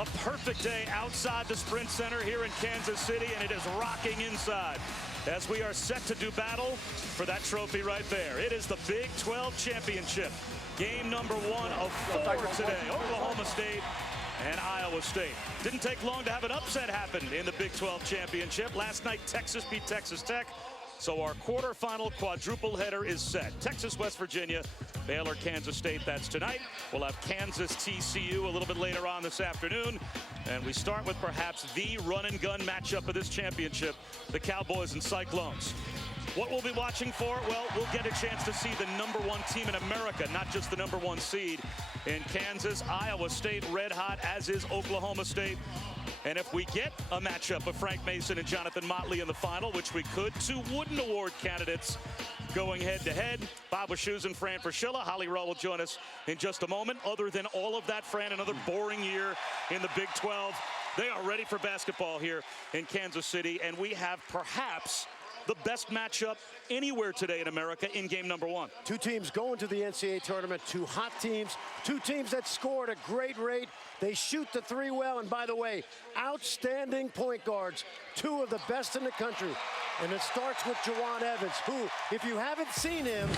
A perfect day outside the Sprint Center here in Kansas City, and it is rocking inside as we are set to do battle for that trophy right there. It is the Big 12 Championship. Game number 1 of 4 today. Oklahoma State and Iowa State. Didn't take long to have an upset happen in the Big 12 Championship. Last night, Texas beat Texas Tech. So our quarterfinal quadruple header is set. Texas, West Virginia, Baylor, Kansas State. That's tonight. We'll have Kansas, TCU a little bit later on this afternoon. And we start with perhaps the run and gun matchup of this championship, the Cowboys and Cyclones. What we'll be watching for? Well, we'll get a chance to see the #1 team in America, not just the #1 seed in Kansas. Iowa State red hot, as is Oklahoma State. And if we get a matchup of Frank Mason and Jonathan Motley in the final, which we could, 2 Wooden Award candidates going head-to-head. Bob Wischusen, Fran Fraschilla. Holly Rowe will join us in just a moment. Other than all of that, Fran, another boring year in the Big 12. They are ready for basketball here in Kansas City, and we have perhaps the best matchup anywhere today in America in game number 1. 2 teams going to the NCAA tournament, 2 hot teams, 2 teams that score at a great rate. They shoot the 3 well, and by the way, outstanding point guards, 2 of the best in the country. And it starts with Juwan Evans, who, if you haven't seen him,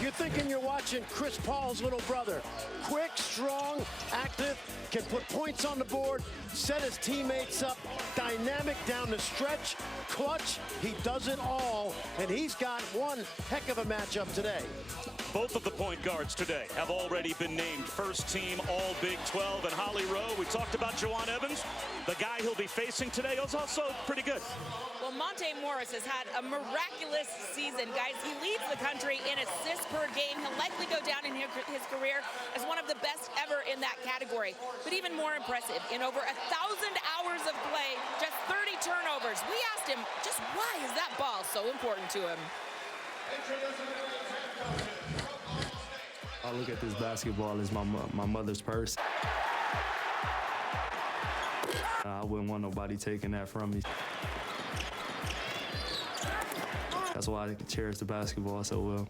you're thinking you're watching Chris Paul's little brother. Quick, strong, active, can put points on the board, set his teammates up, dynamic down the stretch, clutch. He does it all, and he's got one heck of a matchup today. Both of the point guards today have already been named first team all Big 12. And Holly Rowe, we talked about Juwan Evans. The guy he'll be facing today is also pretty good. Well, Monte Morris has had a miraculous season, guys. He leads the country in assists per game. He'll likely go down in his career as one of the best ever in that category. But even more impressive, in over 1,000 hours of play, just 30 turnovers. We asked him, just why is that ball so important to him? I look at this basketball as my mother's purse. I wouldn't want nobody taking that from me. That's why I cherish the basketball so well.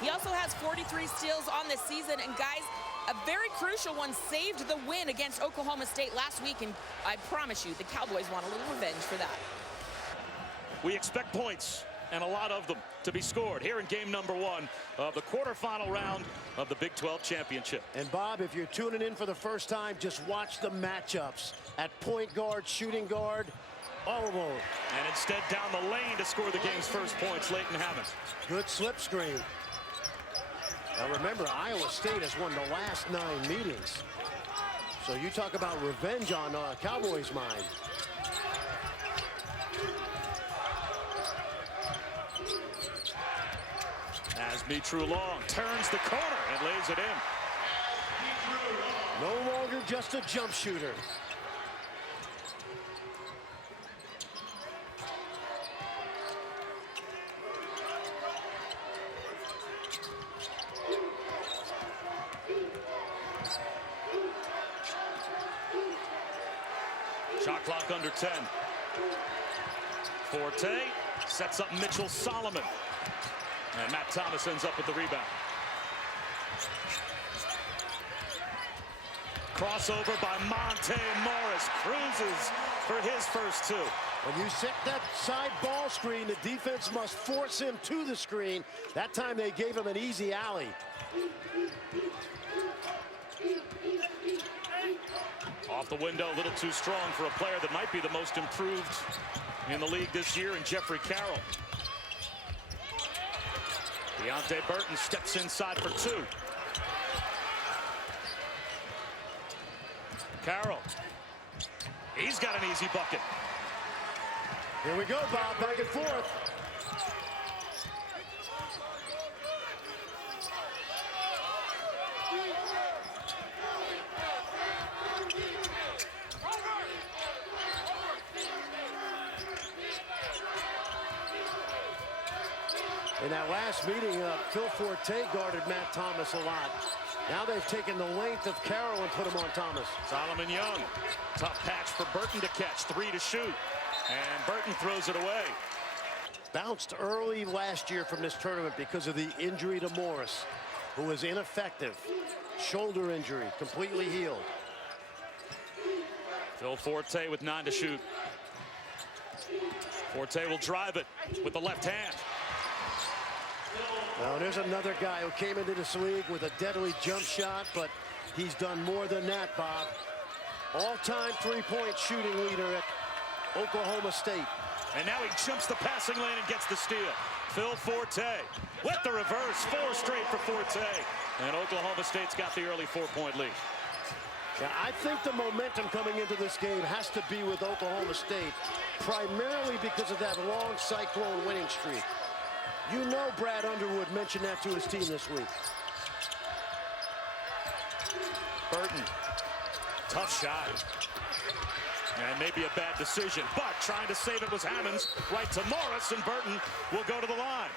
He also has 43 steals on this season, and guys, a very crucial one saved the win against Oklahoma State last week, and I promise you, the Cowboys want a little revenge for that. We expect points, and a lot of them, to be scored here in game number 1 of the quarterfinal round of the Big 12 Championship. And Bob, if you're tuning in for the first time, just watch the matchups at point guard, shooting guard, all of them. And instead down the lane to score the game's first points, Leyton Hammonds. Good slip screen. Now remember, Iowa State has won the last 9 meetings. So you talk about revenge on Cowboys' mind. As Mitrou-Long turns the corner and lays it in. No longer just a jump shooter. Shot clock under 10. Forte sets up Mitchell Solomon. And Matt Thomas ends up with the rebound. Crossover by Monte. Morris cruises for his first 2. When you set that side ball screen, the defense must force him to the screen. That time they gave him an easy alley. Off the window, a little too strong for a player that might be the most improved in the league this year in Jeffrey Carroll. Deonte Burton steps inside for 2. Carroll. He's got an easy bucket. Here we go, Bob, back and forth. In that last meeting, Phil Forte guarded Matt Thomas a lot. Now they've taken the length of Carroll and put him on Thomas. Solomon Young, tough patch for Burton to catch, 3 to shoot, and Burton throws it away. Bounced early last year from this tournament because of the injury to Morris. who was ineffective. Shoulder injury, completely healed. Phil Forte with 9 to shoot. Forte will drive it with the left hand. Well, there's another guy who came into this league with a deadly jump shot, but he's done more than that, Bob. All-time three-point shooting leader at Oklahoma State. And now he jumps the passing lane and gets the steal. Phil Forte with the reverse. 4 straight for Forte. And Oklahoma State's got the early 4-point lead. Yeah, I think the momentum coming into this game has to be with Oklahoma State, primarily because of that long Cyclone winning streak. You know Brad Underwood mentioned that to his team this week. Burton, tough shot. And maybe a bad decision, but trying to save it was Hammonds. Right to Morris, and Burton will go to the line.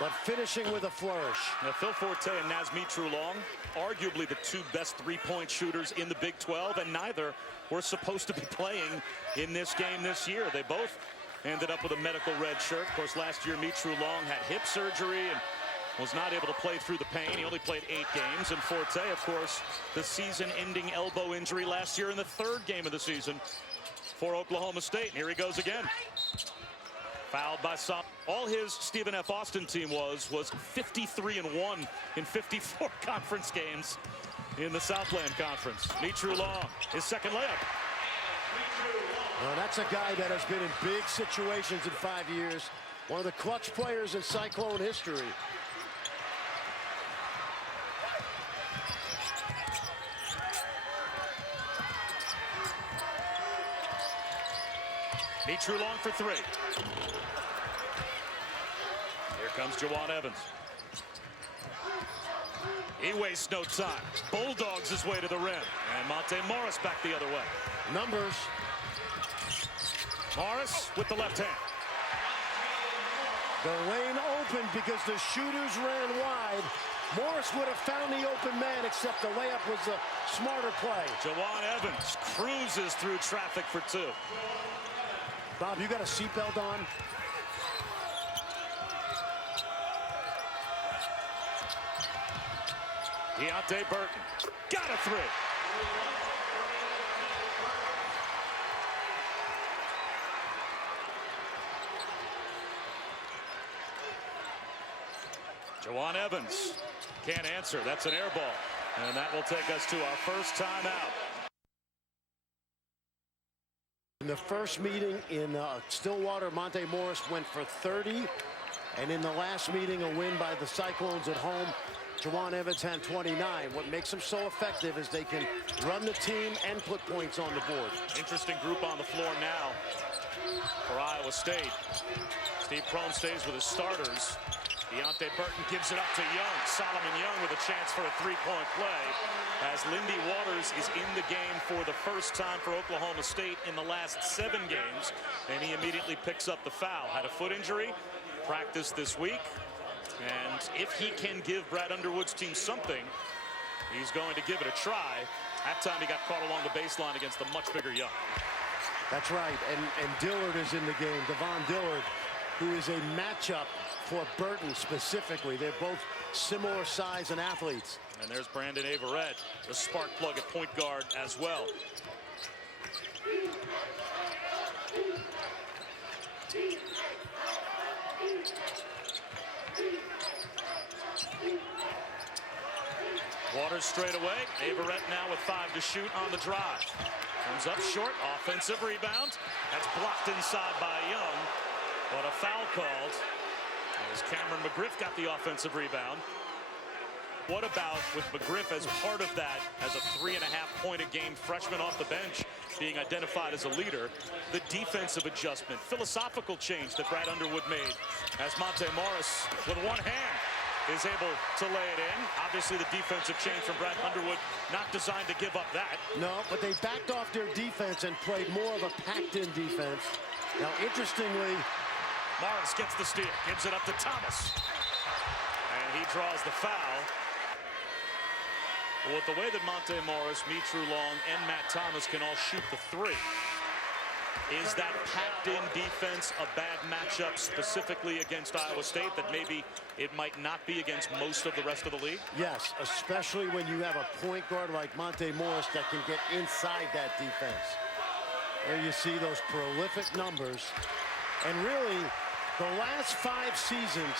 But finishing with a flourish. Now, Phil Forte and Mitrou-Long, arguably the 2 best three-point shooters in the Big 12, and neither were supposed to be playing in this game this year. They both ended up with a medical red shirt. Of course, last year Mitrou-Long had hip surgery and was not able to play through the pain. He only played 8 games. And Forte, of course, the season-ending elbow injury last year in the 3rd game of the season for Oklahoma State. And here he goes again. Fouled by some. All his Stephen F. Austin team was 53-1 in 54 conference games in the Southland Conference. Mitrou-Long, his second layup. Well, that's a guy that has been in big situations in 5 years. One of the clutch players in Cyclone history. Mitrou-Long for 3. Here comes Juwan Evans. He wastes no time. Bulldogs his way to the rim. And Monte Morris back the other way. Numbers. Morris with the left hand. The lane opened because the shooters ran wide. Morris would have found the open man, except the layup was a smarter play. Juwan Evans cruises through traffic for 2. Bob, you got a seatbelt on? Deonte Burton got a 3. Juwan Evans can't answer. That's an air ball. And that will take us to our first timeout. In the first meeting in Stillwater, Monte Morris went for 30. And in the last meeting, a win by the Cyclones at home, Juwan Evans had 29. What makes them so effective is they can run the team and put points on the board. Interesting group on the floor now for Iowa State. Steve Prohm stays with his starters. Deonte Burton gives it up to Young. Solomon Young with a chance for a 3-point play as Lindy Waters is in the game for the first time for Oklahoma State in the last 7 games. And he immediately picks up the foul. Had a foot injury, practiced this week. And if he can give Brad Underwood's team something, he's going to give it a try. That time he got caught along the baseline against a much bigger Young. That's right, and Dillard is in the game. Davon Dillard, who is a matchup for Burton specifically. They're both similar size and athletes. And there's Brandon Everette, the spark plug at point guard as well. Waters straight away. Everette now with 5 to shoot on the drive. Comes up short. Offensive rebound. That's blocked inside by Young. But a foul called as Cameron McGriff got the offensive rebound. What about with McGriff as part of that, as a 3.5-point-a-game freshman off the bench, being identified as a leader, the defensive adjustment, philosophical change that Brad Underwood made as Monte Morris, with one hand, is able to lay it in. Obviously, the defensive change from Brad Underwood, not designed to give up that. No, but they backed off their defense and played more of a packed-in defense. Now, interestingly, Morris gets the steal, gives it up to Thomas. And he draws the foul. With the way that Monte Morris, Mitrou-Long, and Matt Thomas can all shoot the 3, Is that packed-in defense a bad matchup specifically against Iowa State that maybe it might not be against most of the rest of the league? Yes, especially when you have a point guard like Monte Morris that can get inside that defense. There you see those prolific numbers. And really, the last 5 seasons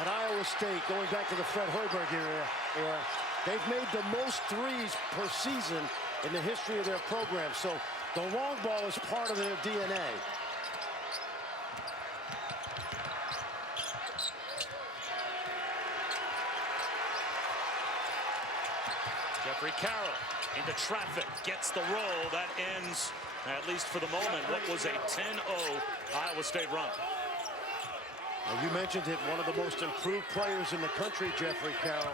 at Iowa State, going back to the Fred Hoiberg era, they've made the most threes per season in the history of their program. So the long ball is part of their DNA. Jeffrey Carroll into traffic, gets the roll. That ends, at least for the moment, what was a 10-0 Iowa State run. Now, you mentioned it, one of the most improved players in the country, Jeffrey Carroll.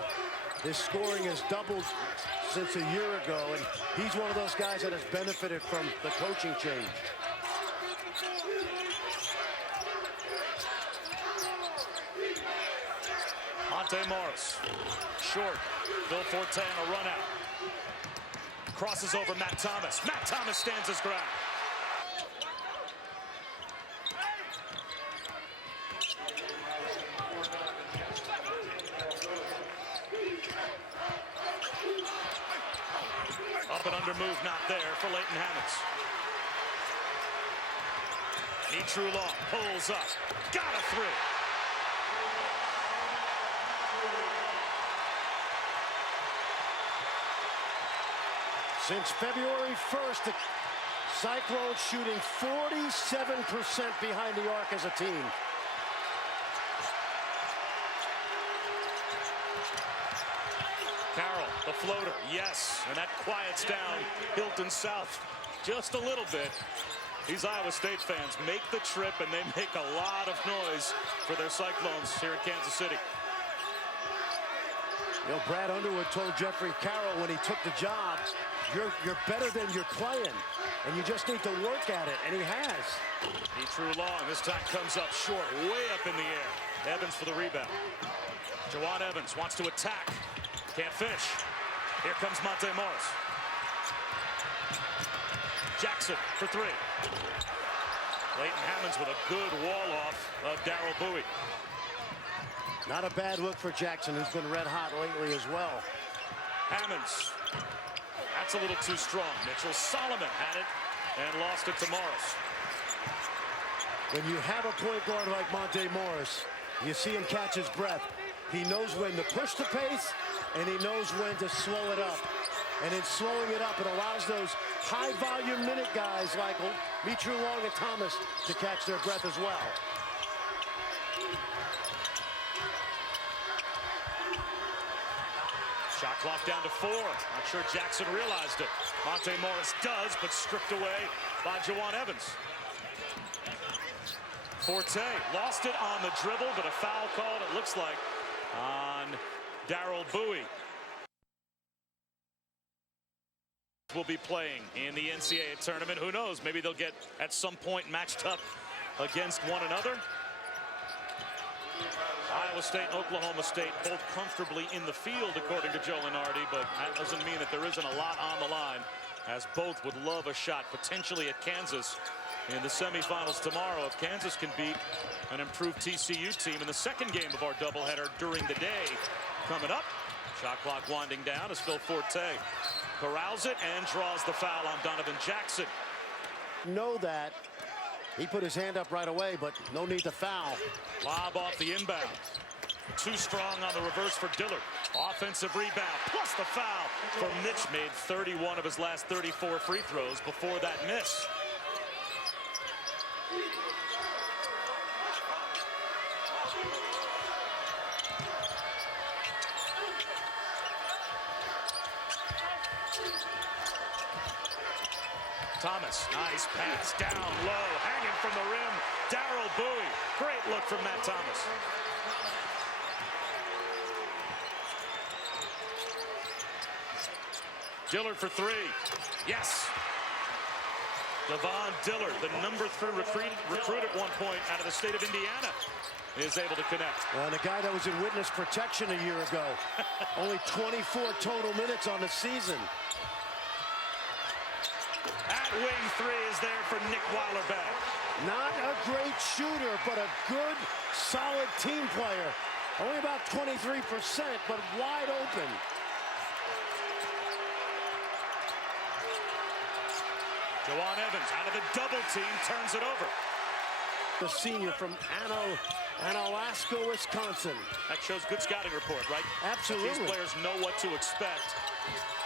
His scoring has doubled since a year ago, and he's one of those guys that has benefited from the coaching change. Monte Morris, short. Bill Forte on a run out. Crosses over Matt Thomas. Matt Thomas stands his ground. Up and under move, not there for Leyton Hammonds. Mitrou-Long pulls up. Got a three. Since February 1st, the Cyclones shooting 47% behind the arc as a team. Carroll, the floater, yes, and that quiets down Hilton South just a little bit. These Iowa State fans make the trip, and they make a lot of noise for their Cyclones here in Kansas City. You know, Brad Underwood told Jeffrey Carroll when he took the job, you're better than you're playing, and you just need to work at it, and he has. Mitrou-Long, this time comes up short, way up in the air. Evans for the rebound. Juwan Evans wants to attack. Can't finish. Here comes Monte Morris. Jackson for three. Leyton Hammonds with a good wall off of Darrell Bowie. Not a bad look for Jackson, who's been red hot lately as well. Hammonds. That's a little too strong. Mitchell Solomon had it and lost it to Morris. When you have a point guard like Monte Morris, you see him catch his breath. He knows when to push the pace, and he knows when to slow it up. And in slowing it up, it allows those high-volume minute guys like Mitrou-Long and Thomas to catch their breath as well. Shot clock down to 4. Not sure Jackson realized it. Monte Morris does, but stripped away by Juwan Evans. Forte lost it on the dribble, but a foul called, it looks like, on Darrell Bowie. Will be playing in the NCAA tournament. Who knows? Maybe they'll get at some point matched up against one another. Iowa State and Oklahoma State both comfortably in the field, according to Joe Lunardi, but that doesn't mean that there isn't a lot on the line, as both would love a shot potentially at Kansas in the semifinals tomorrow. If Kansas can beat an improved TCU team in the second game of our doubleheader during the day. Coming up, shot clock winding down as Phil Forte corrals it and draws the foul on Donovan Jackson. Know that. He put his hand up right away, but no need to foul. Lob off the inbound. Too strong on the reverse for Dillard. Offensive rebound, plus the foul for Mitch. Made 31 of his last 34 free throws before that miss. Thomas, nice pass, down low, hanging from the rim. Darrell Bowie, great look from Matt Thomas. Dillard for three, yes. Davon Dillard, the number 3 recruit at one point out of the state of Indiana, is able to connect. And a guy that was in witness protection a year ago. Only 24 total minutes on the season. At wing three is there for Nick Weiler-Babb. Not a great shooter, but a good, solid team player. Only about 23%, but wide open. Juwan Evans out of the double team, turns it over. The senior from Alaska, Wisconsin. That shows good scouting report, right? Absolutely. These players know what to expect.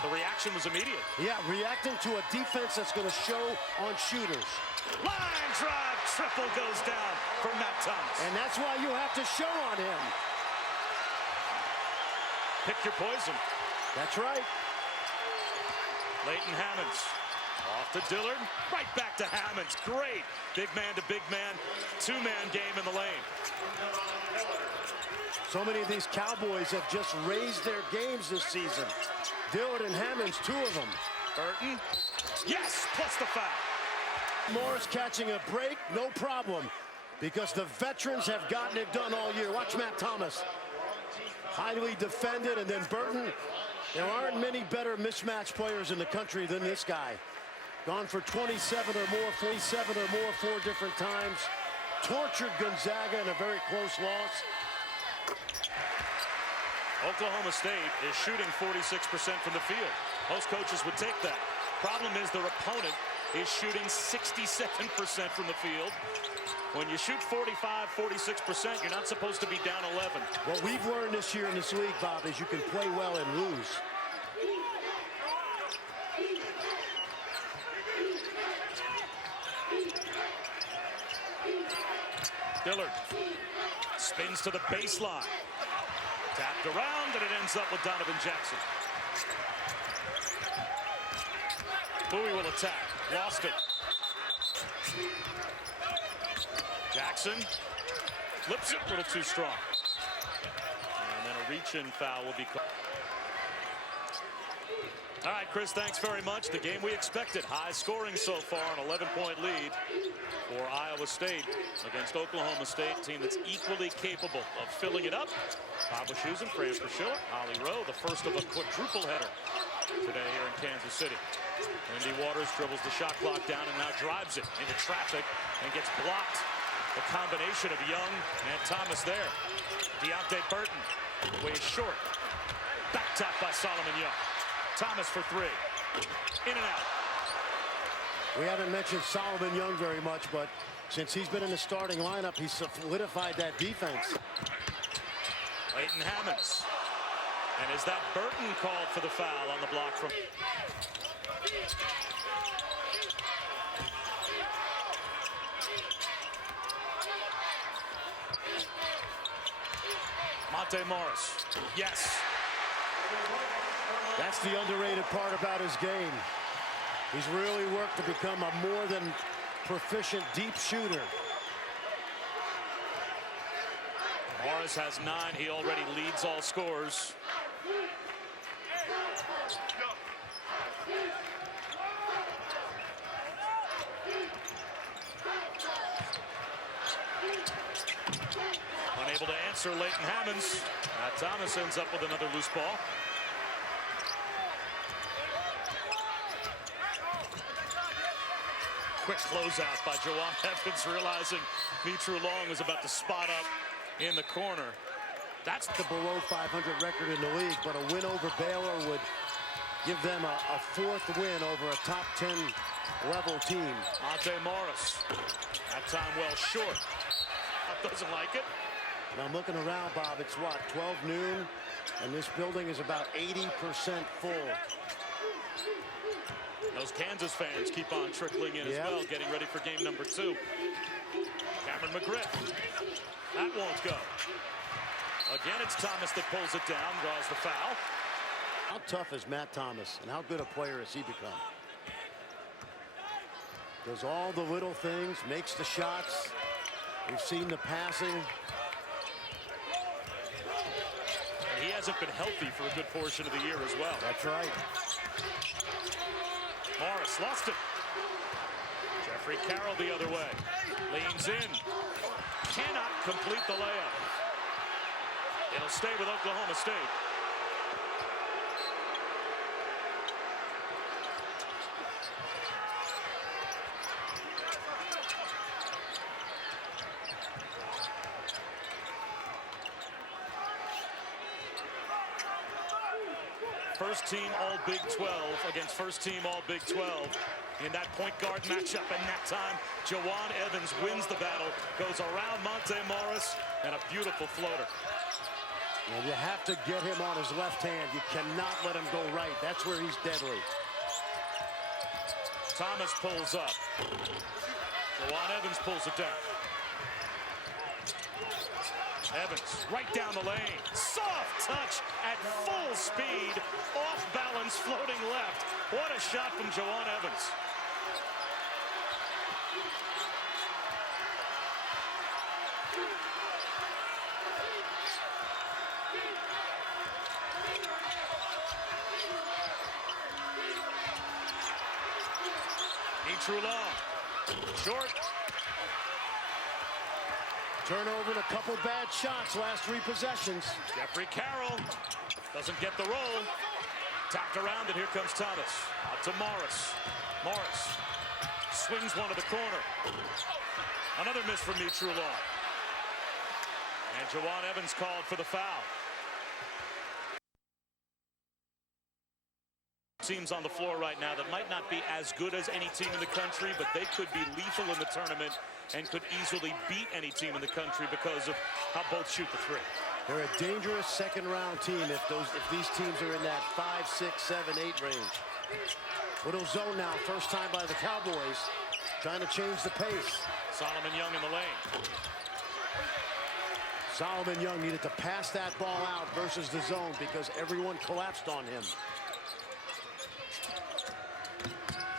The reaction was immediate. Yeah, reacting to a defense that's going to show on shooters. Line drive, triple goes down for Matt Thomas. And that's why you have to show on him. Pick your poison. That's right. Leyton Hammonds. Off to Dillard, right back to Hammonds. Great big man to big man, two-man game in the lane. So many of these Cowboys have just raised their games this season. Dillard and Hammonds, two of them. Burton, yes, plus the foul. Morris catching a break, no problem, because the veterans have gotten it done all year. Watch Matt Thomas. Highly defended, and then Burton. There aren't many better mismatch players in the country than this guy. Gone for 27 or more, 47 or more 4 different times. Tortured Gonzaga in a very close loss. Oklahoma State is shooting 46% from the field. Most coaches would take that. Problem is their opponent is shooting 67% from the field. When you shoot 45, 46%, you're not supposed to be down 11. What we've learned this year in this league, Bob, is you can play well and lose. Dillard spins to the baseline. Tapped around, and it ends up with Donovan Jackson. Bowie will attack. Lost it. Jackson flips it a little too strong. And then a reach-in foul will be called. All right, Chris, thanks very much. The game we expected. High scoring so far, an 11-point lead for Iowa State against Oklahoma State, team that's equally capable of filling it up. Wischusen, Fran Fraschilla, Rowe, the first of a quadruple header today here in Kansas City. Lindy Waters dribbles the shot clock down and now drives it into traffic and gets blocked. The combination of Young and Thomas there. Deonte Burton, way short. Back tap by Solomon Young. Thomas for three. In and out. We haven't mentioned Solomon Young very much, but since he's been in the starting lineup, he's solidified that defense. Leyton Hammonds. And is that Burton called for the foul on the block from... Monte Morris. Yes. That's the underrated part about his game. He's really worked to become a more than proficient deep shooter. Morris has 9. He already leads all scorers. Unable to answer Leyton Hammonds. Thomas ends up with another loose ball. Quick closeout by Juwan Evans, realizing Mitrou-Long was about to spot up in the corner. That's the below 500 record in the league, but a win over Baylor would give them a 4th win over a top 10 level team. Monte Morris, that time well short. Doesn't like it. And I'm looking around, Bob, it's what, 12 noon? And this building is about 80% full. Those Kansas fans keep on trickling in as well, getting ready for game number 2. Cameron McGriff. That won't go. Again, it's Thomas that pulls it down, draws the foul. How tough is Matt Thomas, and how good a player has he become? Does all the little things, makes the shots. We've seen the passing. And he hasn't been healthy for a good portion of the year as well. That's right. Morris lost it. Jeffrey Carroll the other way. Leans in. Cannot complete the layup. It'll stay with Oklahoma State. First team all Big 12 against first team all Big 12 in that point guard matchup. And that time, Juwan Evans wins the battle, goes around Monte Morris, and a beautiful floater. And you have to get him on his left hand. You cannot let him go right. That's where he's deadly. Thomas pulls up. Juwan Evans pulls it down. Evans right down the lane. Soft touch at full speed. Off balance, floating left. What a shot from Juwan Evans. Mitrou-Long. Short. Turnover and a couple bad shots last 3 possessions. Jeffrey Carroll doesn't get the roll. Tapped around, and here comes Thomas. Out to Morris. Morris swings one to the corner. Another miss from Mitrou-Long. And Juwan Evans called for the foul. Teams on the floor right now that might not be as good as any team in the country, but they could be lethal in the tournament and could easily beat any team in the country because of how both shoot the three. They're a dangerous second-round team if these teams are in that 5, 6, 7, 8 range. Little zone now, first time by the Cowboys, trying to change the pace. Solomon Young in the lane. Solomon Young needed to pass that ball out versus the zone because everyone collapsed on him.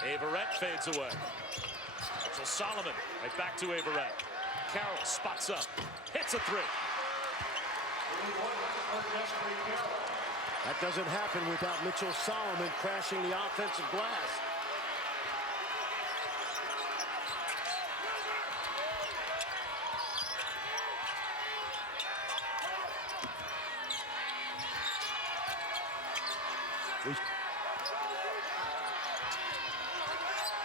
Everette fades away. So Solomon right back to Everette. Carroll spots up, hits a three. That doesn't happen without Mitchell Solomon crashing the offensive glass.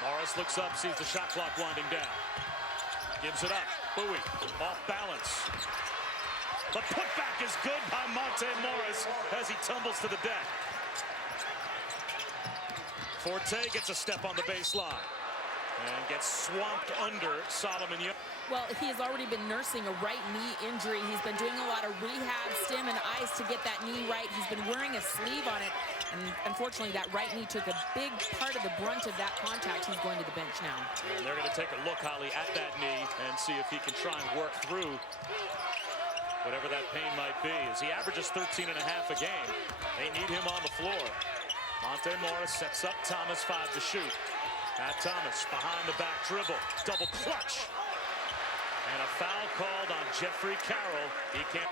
Morris looks up, sees the shot clock winding down. Gives it up. Bowie off balance. The putback is good by Monte Morris as he tumbles to the deck. Forte gets a step on the baseline and gets swamped under Solomon Young. Well, he has already been nursing a right knee injury. He's been doing a lot of rehab, stim, and ice to get that knee right. He's been wearing a sleeve on it, and unfortunately, that right knee took a big part of the brunt of that contact. He's going to the bench now. And they're going to take a look, Holly, at that knee and see if he can try and work through whatever that pain might be. As he averages 13.5 a game, they need him on the floor. Monte Morris sets up Thomas 5 to shoot. At Thomas behind the back dribble, double clutch. And a foul called on Jeffrey Carroll. He can't.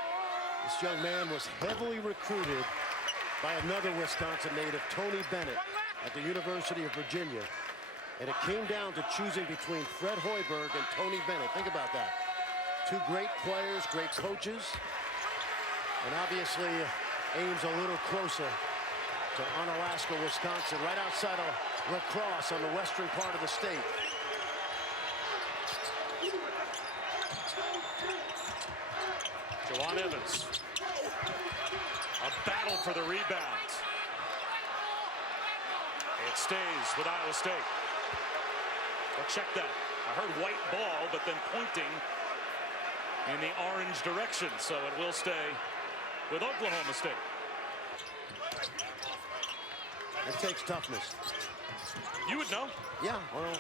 This young man was heavily recruited by another Wisconsin native, Tony Bennett, at the University of Virginia. And it came down to choosing between Fred Hoiberg and Tony Bennett. Think about that. 2 great players, great coaches. And obviously aims a little closer to Onalaska, Wisconsin, right outside of La Crosse on the western part of the state. Juwan Evans. A battle for the rebound. It stays with Iowa State. Well, check that. I heard white ball, but then pointing in the orange direction. So it will stay with Oklahoma State. It takes toughness. You would know. Yeah, well.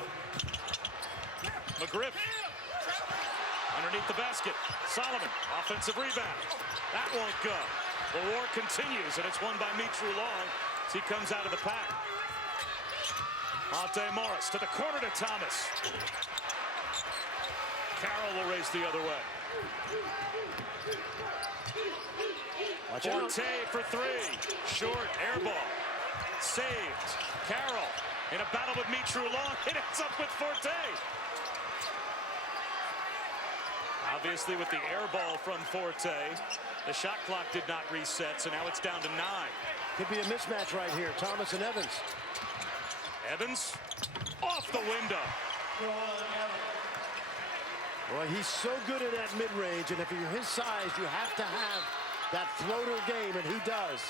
McGriff. Underneath the basket. Solomon, offensive rebound. That won't go. The war continues, and it's won by Mitrou-Long as he comes out of the pack. Monte Morris to the corner to Thomas. Carroll will race the other way. Watch out. Forte for 3. Short, air ball. Saved. Carroll in a battle with Mitrou-Long. It ends up with Forte. Obviously, with the air ball from Forte, the shot clock did not reset, so now it's down to 9. Could be a mismatch right here. Thomas and Evans. Evans off the window. Boy, he's so good in that mid-range, and if you're his size, you have to have that floater game, and he does.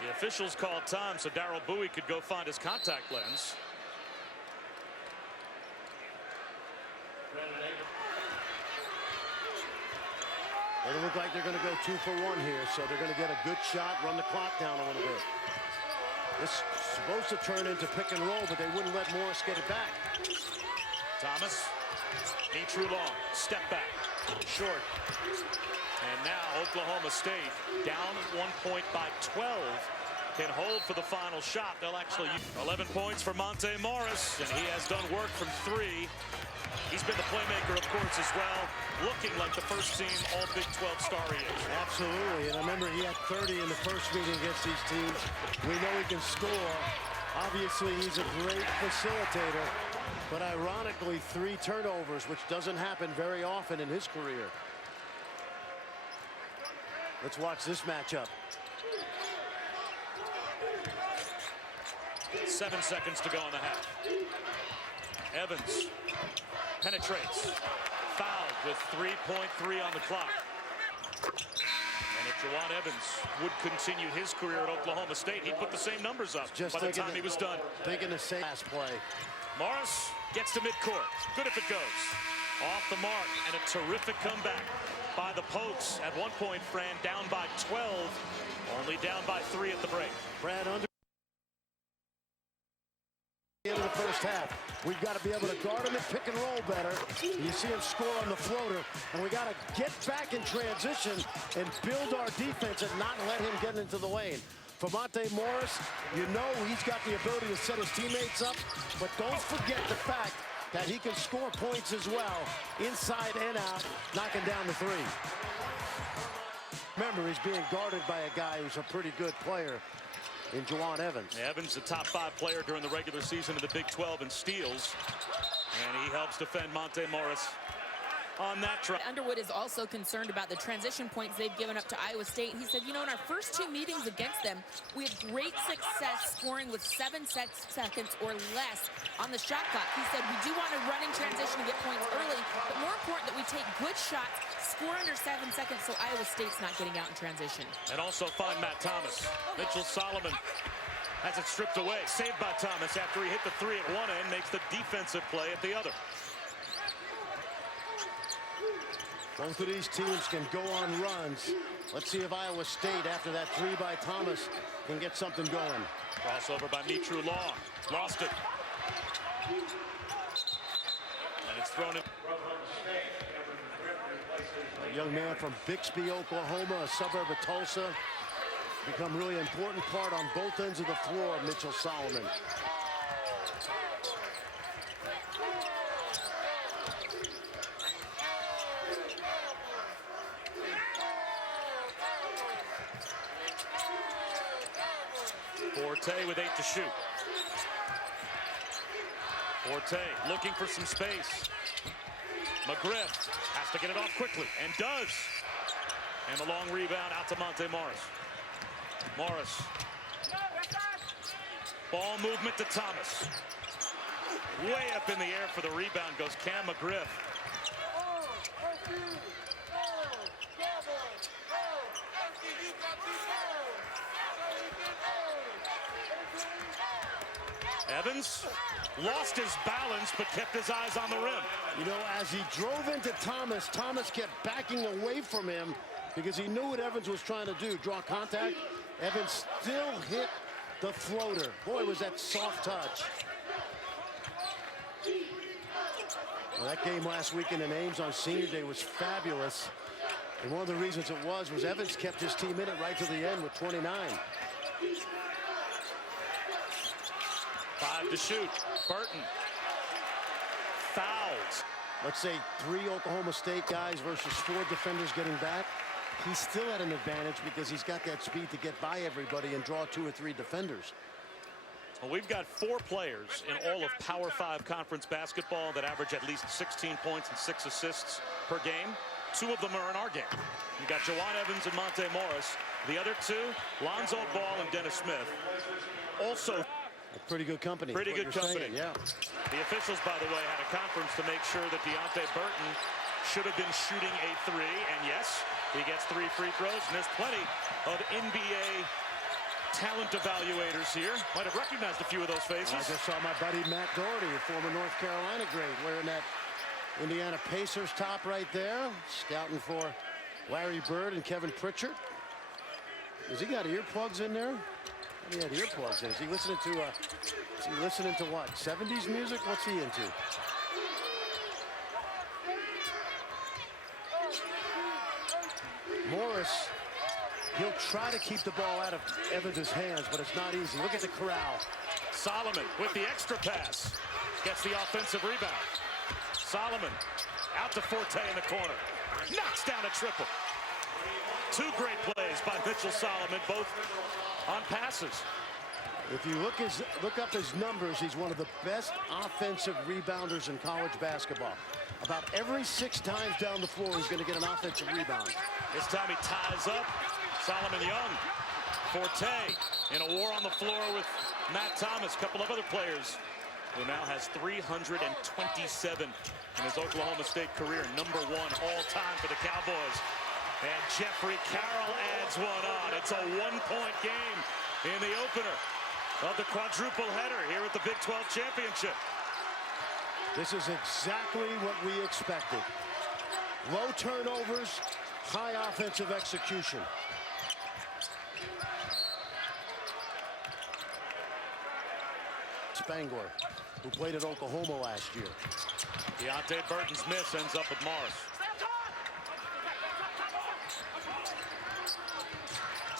The officials called time so Darrell Bowie could go find his contact lens. Doesn't look like they're going to go 2 for 1 here, so they're going to get a good shot, run the clock down a little bit. This is supposed to turn into pick and roll, but they wouldn't let Morris get it back. Thomas, Mitrou-Long, step back, short. And now Oklahoma State down 1 point by 12. Can hold for the final shot. They'll actually use 11 points for Monte Morris, and he has done work from 3. He's been the playmaker, of course, as well. Looking like the first team all Big 12 star he is. Absolutely, and I remember he had 30 in the first meeting against these teams. We know he can score. Obviously, he's a great facilitator, but ironically, 3 turnovers, which doesn't happen very often in his career. Let's watch this matchup. 7 seconds to go in the half. Evans penetrates, fouled with 3.3 on the clock. And if Juwan Evans would continue his career at Oklahoma State, he'd put the same numbers up by the time he was done. Thinking the same last play. Morris gets to midcourt. Good if it goes. Off the mark, and a terrific comeback by the Pokes. At one point, Fran down by 12, only down by 3 at the break. Brad Underwood. End of the first half. We've got to be able to guard him and pick and roll better. You see him score on the floater, and we got to get back in transition and build our defense and not let him get into the lane. For Monte Morris, you know he's got the ability to set his teammates up, but don't forget the fact that he can score points as well, inside and out, knocking down the 3. Remember, he's being guarded by a guy who's a pretty good player in Juwan Evans. Evans, the top 5 player during the regular season of the Big 12 in steals, and he helps defend Monte Morris on that try. Underwood is also concerned about the transition points they've given up to Iowa State. He said, you know, in our first 2 meetings against them, we had great success scoring with 7 seconds or less on the shot clock. He said, we do want to run in transition to get points early, but more important that we take good shots, score under 7 seconds, so Iowa State's not getting out in transition. And also find Matt Thomas. Mitchell-Solomon has it stripped away. Saved by Thomas after he hit the 3 at one end, makes the defensive play at the other. Both of these teams can go on runs. Let's see if Iowa State, after that 3 by Thomas, can get something going. Crossover by Mitrou-Long. Lost it. And it's thrown in. A young man from Bixby, Oklahoma, a suburb of Tulsa. Become really important part on both ends of the floor, Mitchell-Solomon. Forte with 8 to shoot. Forte looking for some space. McGriff has to get it off quickly, and does. And the long rebound out to Monte Morris. Morris. Ball movement to Thomas. Way up in the air for the rebound goes Cam McGriff. Evans lost his balance, but kept his eyes on the rim. You know, as he drove into Thomas, Thomas kept backing away from him because he knew what Evans was trying to do, draw contact. Evans still hit the floater. Boy, was that soft touch. Well, that game last weekend in Ames on Senior Day was fabulous. And one of the reasons it was Evans kept his team in it right to the end with 29. 5 to shoot. Burton. Fouls. Let's say 3 Oklahoma State guys versus 4 defenders getting back. He's still at an advantage because he's got that speed to get by everybody and draw 2 or 3 defenders. Well, we've got 4 players in all of Power 5 conference basketball that average at least 16 points and 6 assists per game. 2 of them are in our game. You've got Juwan Evans and Monte Morris. The other 2, Lonzo Ball and Dennis Smith. Also pretty good company. Pretty good company. Saying, yeah. The officials, by the way, had a conference to make sure that Deonte Burton should have been shooting a 3. And yes, he gets 3 free throws. And there's plenty of NBA talent evaluators here might have recognized a few of those faces. I just saw my buddy Matt Doherty, a former North Carolina great, wearing that Indiana Pacers top right there, scouting for Larry Bird and Kevin Pritchard. Has he got earplugs in there? He had earplugs in. Is he listening to what? 70s music? What's he into? Morris, he'll try to keep the ball out of Evans' hands, but it's not easy. Look at the corral. Solomon with the extra pass. Gets the offensive rebound. Solomon out to Forte in the corner. Knocks down a triple. Two great plays by Mitchell Solomon, both on passes. If you look up his numbers, he's one of the best offensive rebounders in college basketball. About every 6 times down the floor, he's going to get an offensive rebound. This time he ties up Solomon Young. Forte in a war on the floor with Matt Thomas, a couple of other players, who now has 327 in his Oklahoma State career, #1 all time for the Cowboys. And Jeffrey Carroll adds one on. It's a 1-point game in the opener of the quadruple header here at the Big 12 Championship. This is exactly what we expected. Low turnovers, high offensive execution. Spangler, who played at Oklahoma last year. Deonte Burton's miss ends up with Morris.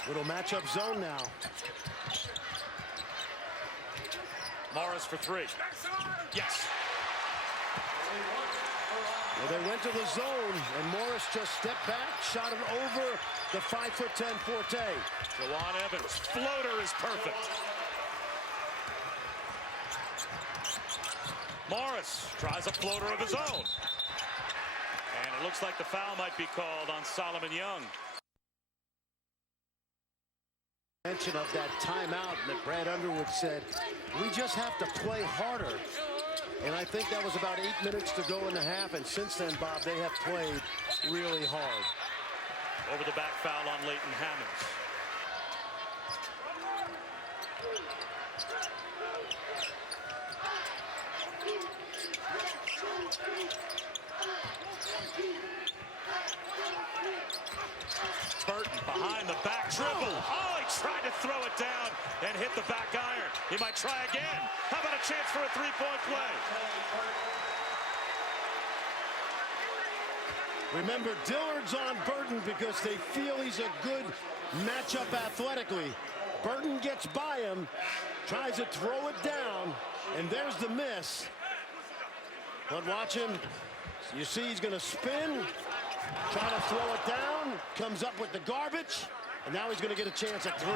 Little matchup zone now. Morris for 3. Yes. Well, they went to the zone, and Morris just stepped back, shot it over the 5'10" Forte. Juwan Evans, floater is perfect. Morris tries a floater of his own. And it looks like the foul might be called on Solomon Young. Mention of that timeout that Brad Underwood said, we just have to play harder. And I think that was about 8 minutes to go in the half. And since then, Bob, they have played really hard. Over the back foul on Leyton Hammonds. Burton behind the back dribble. Oh, he tried to throw it down and hit the back iron. He might try again. How about a chance for a 3-point play? Remember, Dillard's on Burton because they feel he's a good matchup athletically. Burton gets by him, tries to throw it down, and there's the miss. But watch him. You see he's going to spin, try to throw it down, comes up with the garbage, and now he's going to get a chance at 3.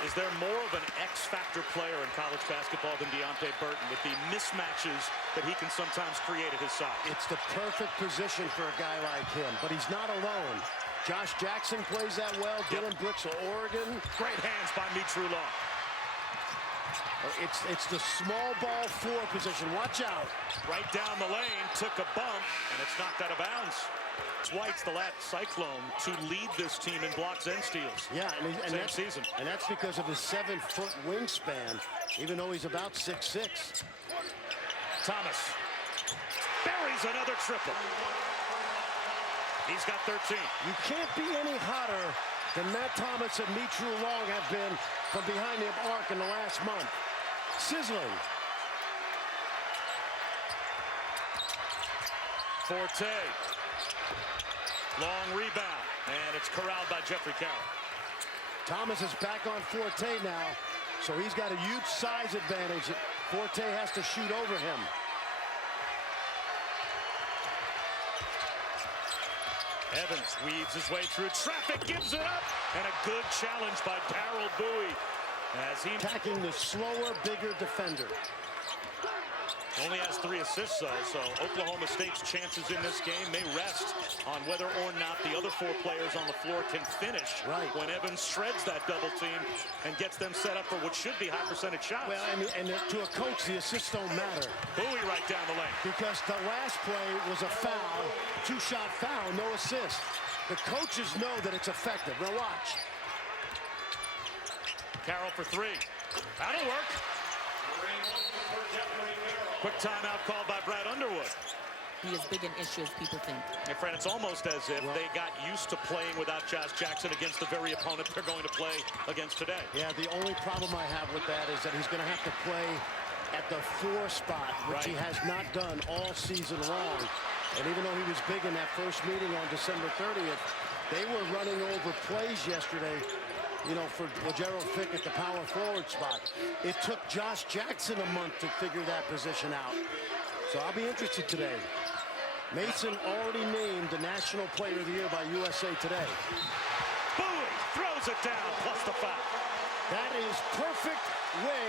Is there more of an X-factor player in college basketball than Deonte Burton with the mismatches that he can sometimes create at his side? It's the perfect position for a guy like him, but he's not alone. Josh Jackson plays that well. Dylan Brooks of Oregon. Great hands by Mitrou-Long. It's the small ball 4 position. Watch out. Right down the lane, took a bump, and it's knocked out of bounds. White's the last Cyclone to lead this team in blocks and steals. Yeah, and same season. And that's because of his 7-foot wingspan, even though he's about 6'6". Thomas buries another triple. He's got 13. You can't be any hotter than Matt Thomas and Mitrou-Long have been from behind the arc in the last month. Sizzling. Forte. Long rebound, and it's corralled by Jeffrey Carroll. Thomas is back on Forte now, so he's got a huge size advantage. Forte has to shoot over him. Evans weaves his way through traffic, gives it up, and a good challenge by Darrell Bowie as he attacking the slower, bigger defender. Only has 3 assists, though, so Oklahoma State's chances in this game may rest on whether or not the other 4 players on the floor can finish when Evans shreds that double team and gets them set up for what should be high percentage shots. Well, and to a coach, the assists don't matter. Bowie right down the lane. Because the last play was a foul, 2-shot foul, no assist. The coaches know that it's effective. Now watch. Carroll for 3. That'll work. Quick timeout called by Brad Underwood. He is big an issue as people think. And Fran, it's almost as if they got used to playing without Josh Jackson against the very opponent they're going to play against today. Yeah, the only problem I have with that is that he's going to have to play at the 4 spot, which he has not done all season long. And even though he was big in that first meeting on December 30th, they were running over plays yesterday, you know, for Gerald Fick at the power forward spot. It took Josh Jackson a month to figure that position out. So I'll be interested today. Mason already named the National Player of the Year by USA Today. Bowie throws it down, plus the foul. That is perfect way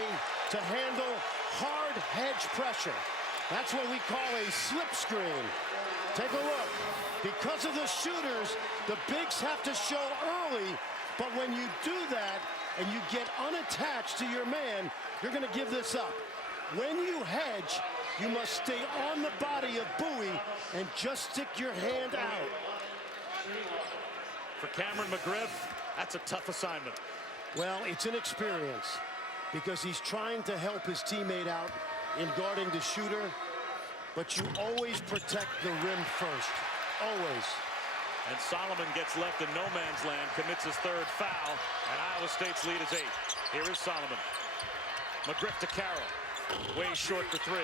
to handle hard hedge pressure. That's what we call a slip screen. Take a look. Because of the shooters, the bigs have to show early, but when you do that and you get unattached to your man, you're going to give this up. When you hedge, you must stay on the body of Bowie and just stick your hand out. For Cameron McGriff, that's a tough assignment. Well, it's an experience because he's trying to help his teammate out in guarding the shooter, but you always protect the rim first, always. And Solomon gets left in no man's land, commits his 3rd foul, and Iowa State's lead is 8. Here is Solomon. McGriff to Carroll, way short for 3.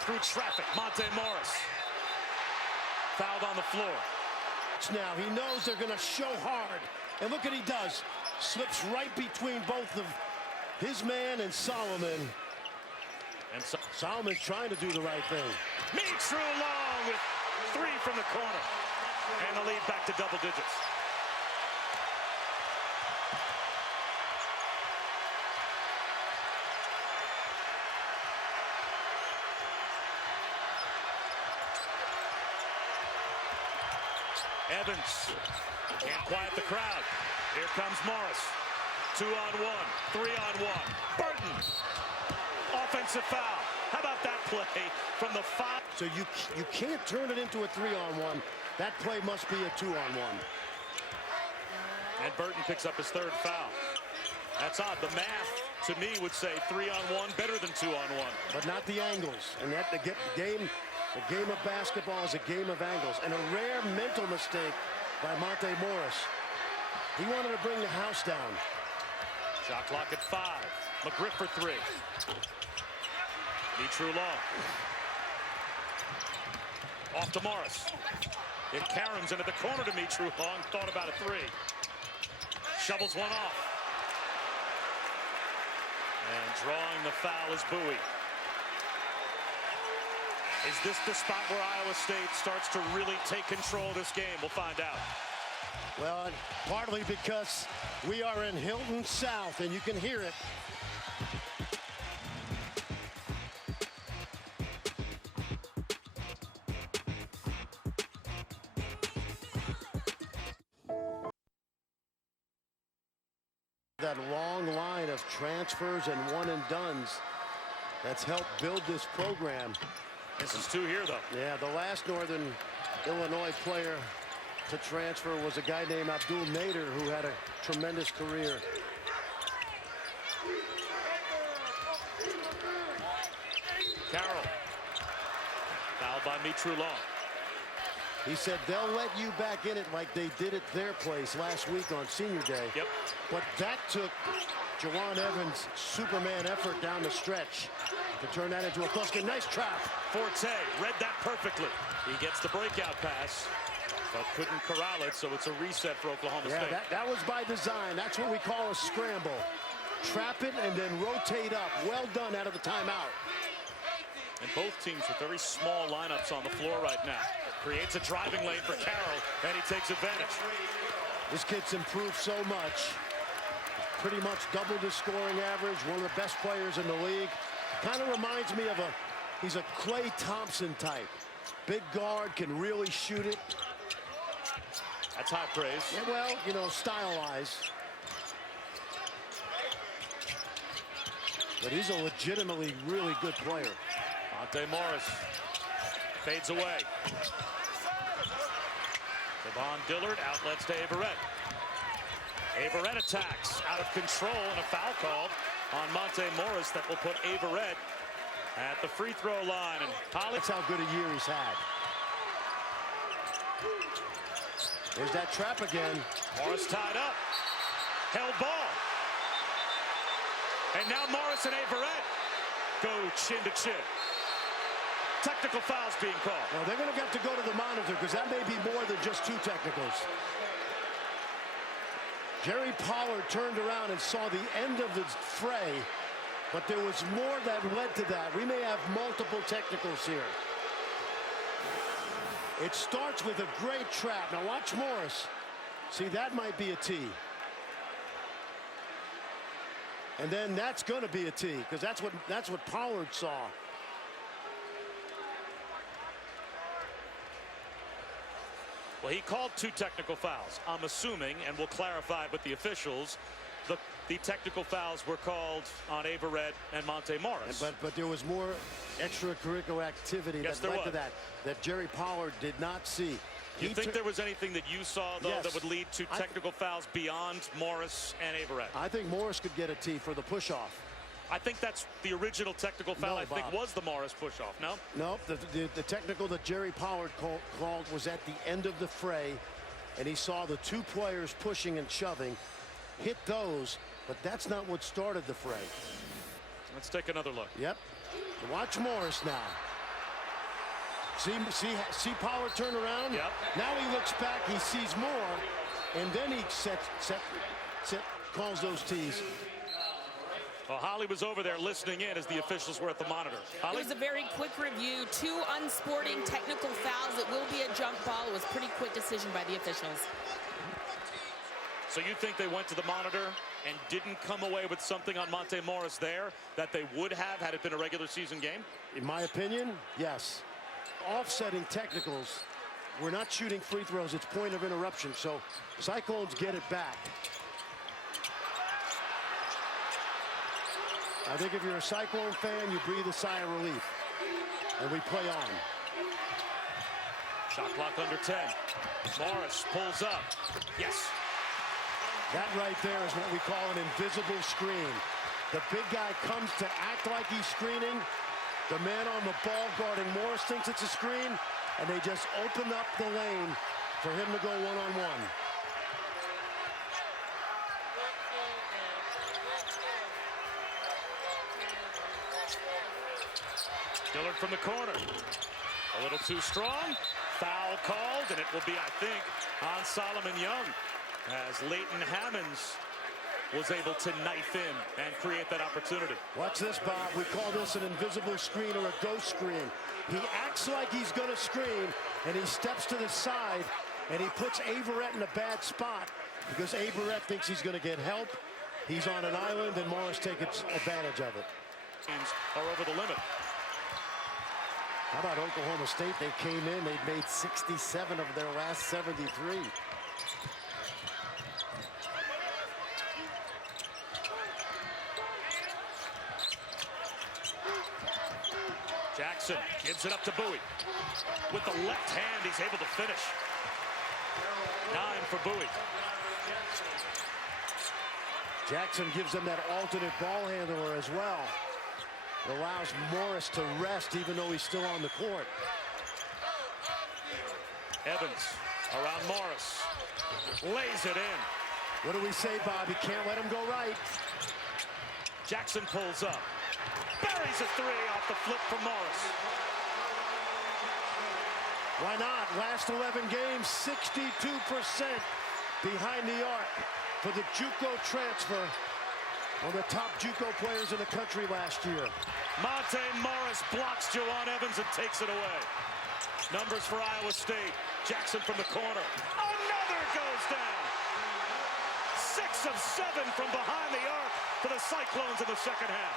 Through traffic, Monte Morris. Fouled on the floor. Now, he knows they're going to show hard. And look what he does. Slips right between both of his man and Solomon. And Solomon's trying to do the right thing. Mitrou-Long with 3 from the corner. And the lead back to double digits. Evans can't quiet the crowd. Here comes Morris. 2-on-1, 3-on-1. Burton. Offensive foul. How about that play from the 5? So you can't turn it into a 3-on-1. That play must be a 2-on-1. And Burton picks up his 3rd foul. That's odd. The math, to me, would say 3-on-1 better than 2-on-1. But not the angles. And that the game of basketball is a game of angles. And a rare mental mistake by Monte Morris. He wanted to bring the house down. Shot clock at 5. McGriff for 3. Mitrou-Long. Off to Morris. It caroms into the corner to Mitrou-Long. Thought about a 3. Shovels one off. And drawing the foul is Bowie. Is this the spot where Iowa State starts to really take control of this game? We'll find out. Well, partly because we are in Hilton South, and you can hear it. That long line of transfers and one-and-dones that's helped build this program. This is 2 here, though. Yeah, the last Northern Illinois player to transfer was a guy named Abdul Nader, who had a tremendous career. Carroll. Fouled by Mitrou-Long. He said they'll let you back in it like they did at their place last week on Senior Day. Yep. But that took Juwan Evans' Superman effort down the stretch to turn that into a close game. Nice trap. Forte read that perfectly. He gets the breakout pass, but couldn't corral it, so it's a reset for Oklahoma State. That was by design. That's what we call a scramble. Trap it and then rotate up. Well done out of the timeout. And both teams with very small lineups on the floor right now. Creates a driving lane for Carroll, and he takes advantage. This kid's improved so much. pretty much doubled his scoring average, one of the best players in the league. Kind of reminds me of he's a Klay Thompson type. Big guard, can really shoot it. That's high praise. Yeah, well, you know, style-wise. But he's a legitimately really good player. Monte Morris fades away. Davon Dillard outlets to Everette. Everette attacks out of control, and a foul called on Monte Morris that will put Everette at the free throw line. And that's how good a year he's had. There's that trap again. Morris tied up. Held ball. And now Morris and Everette go chin to chin. Technical fouls being called. Well, they're going to have to go to the monitor because that may be more than just 2 technicals. Jerry Pollard turned around and saw the end of the fray, but there was more that led to that. We may have multiple technicals here. It starts with a great trap. Now watch Morris. See, that might be a T. And then that's going to be a T because that's what Pollard saw. Well, he called 2 technical fouls. I'm assuming, and we'll clarify with the officials, the technical fouls were called on Everette and Monte Morris. But there was more extracurricular activity that led to that Jerry Pollard did not see. Do you think there was anything that you saw, though, that would lead to technical fouls beyond Morris and Everette? I think Morris could get a T for the push-off. I think that's the original technical foul. I think was the Morris push-off. No? No, the technical that Jerry Pollard called was at the end of the fray, and he saw the 2 players pushing and shoving, hit those, but that's not what started the fray. Let's take another look. Yep. Watch Morris now. See Pollard turn around? Yep. Now he looks back, he sees more, and then he calls those T's. Well, Holly was over there listening in as the officials were at the monitor. Holly? It was a very quick review. 2 unsporting technical fouls. It will be a jump ball. It was a pretty quick decision by the officials. So you think they went to the monitor and didn't come away with something on Monte Morris there that they would have had it been a regular season game? In my opinion, yes. Offsetting technicals. We're not shooting free throws. It's point of interruption. So Cyclones get it back. I think if you're a Cyclone fan, you breathe a sigh of relief. And we play on. Shot clock under 10. Morris pulls up. Yes. That right there is what we call an invisible screen. The big guy comes to act like he's screening. The man on the ball guarding Morris thinks it's a screen, and they just open up the lane for him to go one-on-one. Dillard from the corner. A little too strong. Foul called, and it will be, I think, on Solomon Young, as Leyton Hammonds was able to knife in and create that opportunity. Watch this, Bob. We call this an invisible screen or a ghost screen. He acts like he's going to screen, and he steps to the side, and he puts Everette in a bad spot because Everette thinks he's going to get help. He's on an island, and Morris takes advantage of it. Are over the limit. How about Oklahoma State? They came in, they'd made 67 of their last 73. Jackson gives it up to Bowie. With the left hand, he's able to finish. 9 for Bowie. Jackson gives them that alternate ball handler as well. It allows Morris to rest even though he's still on the court. Evans around Morris. Lays it in. What do we say, Bob? You can't let him go right. Jackson pulls up. Buries a 3 off the flip from Morris. Why not? Last 11 games, 62% behind the arc for the JUCO transfer. One of the top JUCO players in the country last year. Monte Morris blocks Juwan Evans and takes it away. Numbers for Iowa State. Jackson from the corner. Another goes down. 6 of 7 from behind the arc for the Cyclones in the second half.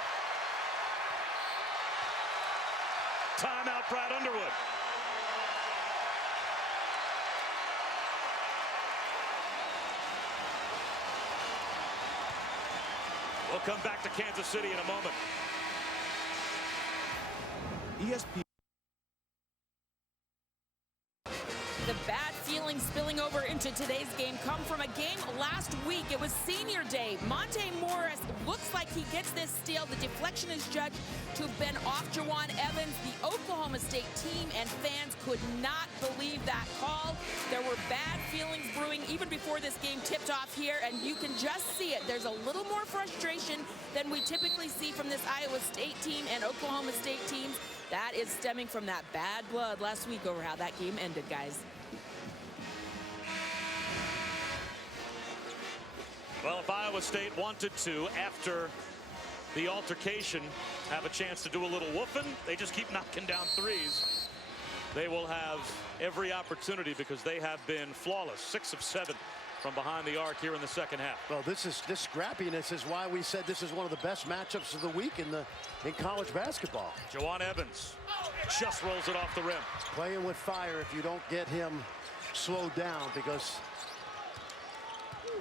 Timeout, Brad Underwood. We'll come back to Kansas City in a moment. ESPN. The bad feelings spilling over into today's game come from a game last week. It was senior day. Monte Morris looks like he gets this steal. The deflection is judged to have been off Juwan Evans. The Oklahoma State team and fans could not believe that call. There were bad feelings brewing even before this game tipped off here, and you can just see it. There's a little more frustration than we typically see from this Iowa State team and Oklahoma State teams. That is stemming from that bad blood last week over how that game ended, guys. Well, if Iowa State wanted to, after the altercation, have a chance to do a little woofing, they just keep knocking down threes. They will have every opportunity because they have been flawless. 6 of 7 from behind the arc here in the second half. Well, this scrappiness is why we said this is one of the best matchups of the week in college basketball. Juwan Evans just rolls it off the rim. Playing with fire if you don't get him slowed down, because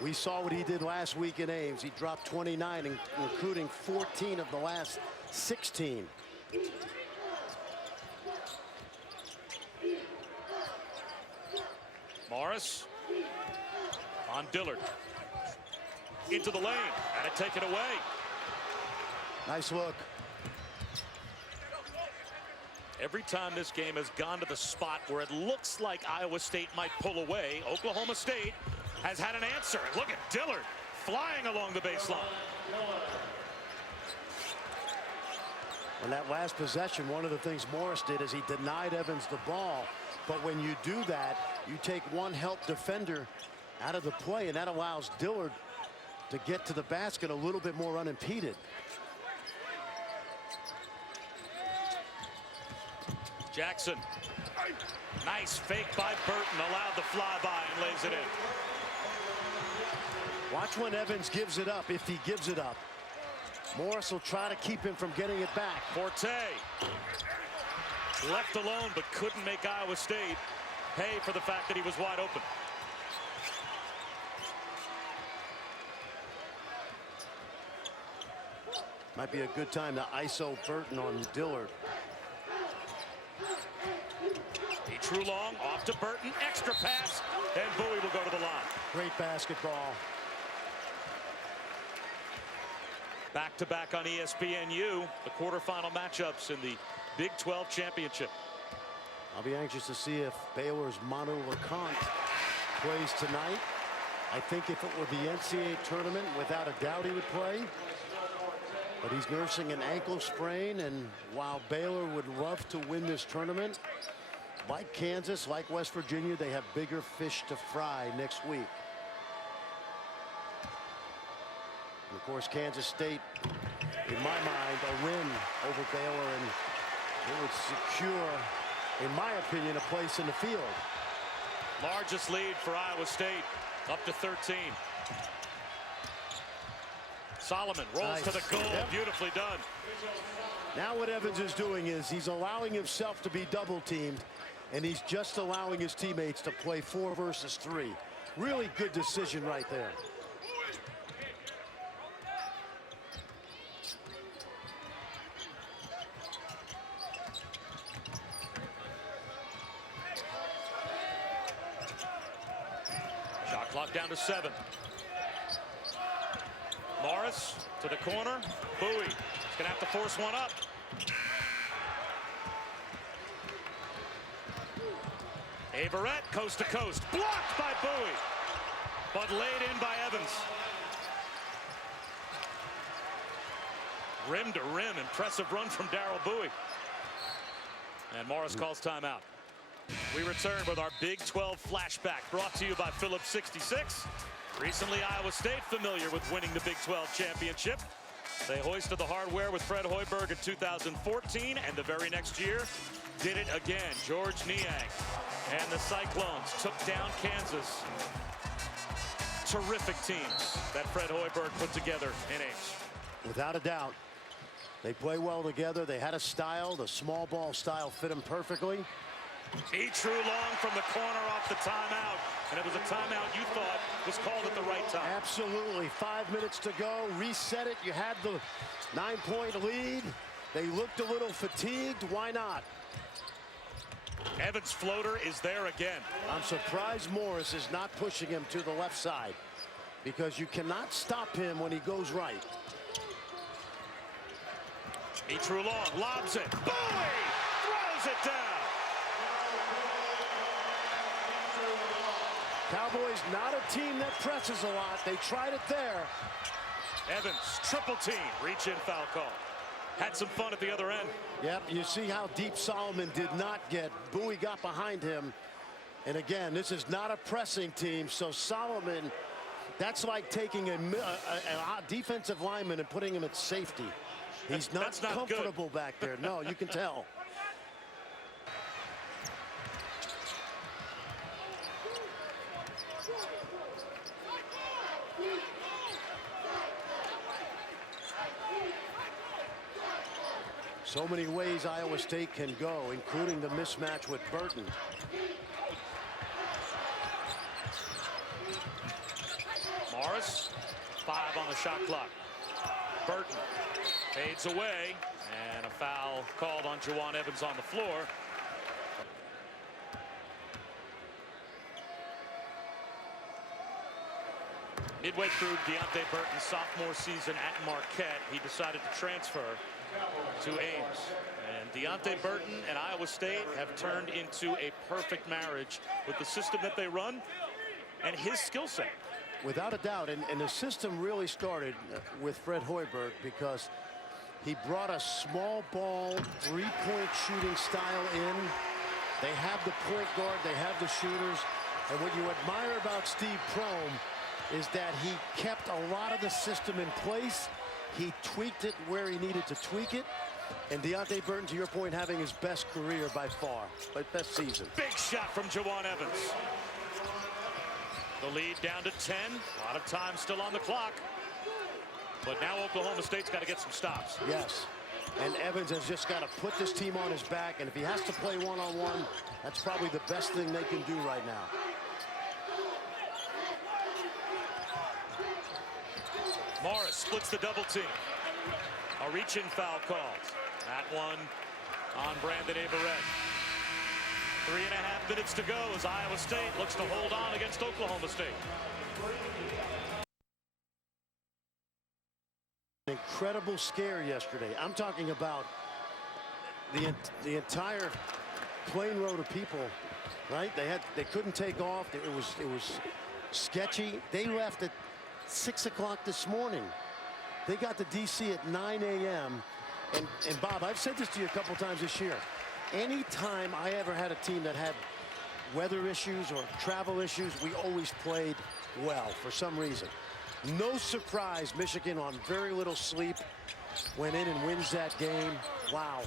we saw what he did last week in Ames. He dropped 29, including 14 of the last 16. Morris on Dillard. Into the lane. And it taken away. Nice look. Every time this game has gone to the spot where it looks like Iowa State might pull away, Oklahoma State has had an answer. Look at Dillard flying along the baseline. On that last possession, one of the things Morris did is he denied Evans the ball. But when you do that, you take one help defender out of the play, and that allows Dillard to get to the basket a little bit more unimpeded. Jackson. Nice fake by Burton. Allowed the flyby and lays it in. Watch when Evans gives it up, if he gives it up. Morris will try to keep him from getting it back. Forte. Left alone, but couldn't make Iowa State pay for the fact that he was wide open. Might be a good time to ISO Burton on Dillard. Mitrou-Long off to Burton. Extra pass, and Bowie will go to the line. Great basketball. Back-to-back on ESPNU, the quarterfinal matchups in the Big 12 championship. I'll be anxious to see if Baylor's Monte plays tonight. I think if it were the NCAA tournament, without a doubt he would play. But he's nursing an ankle sprain, and while Baylor would love to win this tournament, like Kansas, like West Virginia, they have bigger fish to fry next week. And of course, Kansas State, in my mind, a win over Baylor, and it would secure, in my opinion, a place in the field. Largest lead for Iowa State, up to 13. Solomon rolls to the goal. Yep. Beautifully done. Now what Evans is doing is he's allowing himself to be double teamed, and he's just allowing his teammates to play 4 versus 3. Really good decision right there. Shot clock down to 7. Morris to the corner. Bowie is going to have to force one up. Everette coast to coast. Blocked by Bowie. But laid in by Evans. Rim to rim. Impressive run from Darrell Bowie. And Morris calls timeout. We return with our Big 12 flashback, brought to you by Phillips 66. Recently, Iowa State familiar with winning the Big 12 championship. They hoisted the hardware with Fred Hoiberg in 2014, and the very next year did it again. George Niang and the Cyclones took down Kansas terrific teams that Fred Hoiberg put together in Ames. Without a doubt. They play well together. They had a style. The small ball style fit them perfectly. Mitrou-Long from the corner off the timeout. And it was a timeout you thought was called at the right time. Absolutely. 5 minutes to go. Reset it. You had the 9-point lead. They looked a little fatigued. Why not? Evans' floater is there again. I'm surprised Morris is not pushing him to the left side, because you cannot stop him when he goes right. Mitrou-Long lobs it. Bowie throws it down. Cowboys not a team that presses a lot. They tried it there. Evans, triple team, reach in foul call. Had some fun at the other end. Yep, you see how deep Solomon did not get. Bowie got behind him. And again, this is not a pressing team, so Solomon, that's like taking a defensive lineman and putting him at safety. He's not comfortable back there. No, you can tell. So many ways Iowa State can go, including the mismatch with Burton. Morris, 5 on the shot clock. Burton fades away, and a foul called on Juwan Evans on the floor. Midway through Deonte Burton's sophomore season at Marquette, he decided to transfer to Ames. And Deonte Burton and Iowa State have turned into a perfect marriage with the system that they run and his skill set. Without a doubt, and the system really started with Fred Hoiberg, because he brought a small ball, 3-point shooting style in. They have the point guard, they have the shooters, and what you admire about Steve Prohm is that he kept a lot of the system in place. He tweaked it where he needed to tweak it. And Deonte Burton, to your point, having his best career by far, best season. Big shot from Juwan Evans. The lead down to 10. A lot of time still on the clock. But now Oklahoma State's got to get some stops. Yes. And Evans has just got to put this team on his back. And if he has to play one-on-one, that's probably the best thing they can do right now. Morris splits the double team. A reach-in foul called. That one on Brandon Everette. 3.5 minutes to go as Iowa State looks to hold on against Oklahoma State. Incredible scare yesterday. I'm talking about the entire plane road of people, right? They couldn't take off. It was sketchy. They left at 6 o'clock this morning. They got to DC at 9 a.m. And Bob, I've said this to you a couple times this year. Anytime I ever had a team that had weather issues or travel issues, we always played well for some reason. No surprise, Michigan on very little sleep went in and wins that game. Wow.